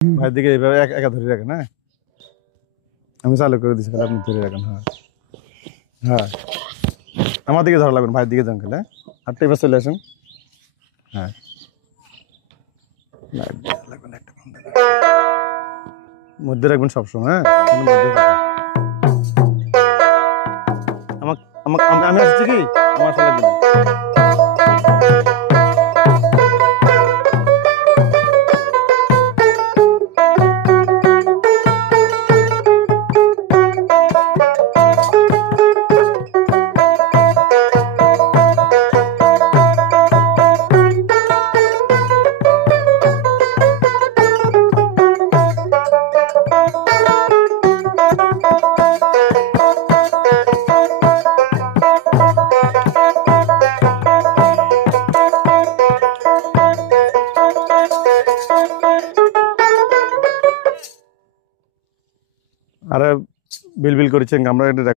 ভাইয়ের দিকে এইভাবে একা ধরে রাখেন, হ্যাঁ আমি চালু করে দিচ্ছি, আপনি ধরে রাখেন। হ্যাঁ হ্যাঁ, আমার দিকে ধরা লাগবেন, ভাইয়ের দিকে যান খেলে, হ্যাঁ হাতটা এবার চলে আসেন। হ্যাঁ মধ্যে রাখবেন সবসময়, হ্যাঁ মধ্যে রাখবেন। আমাকে আমাকে আমি আসছি কি, আমার আসা লাগবে না। আরে বিল বিল করেছেন আমরা এটা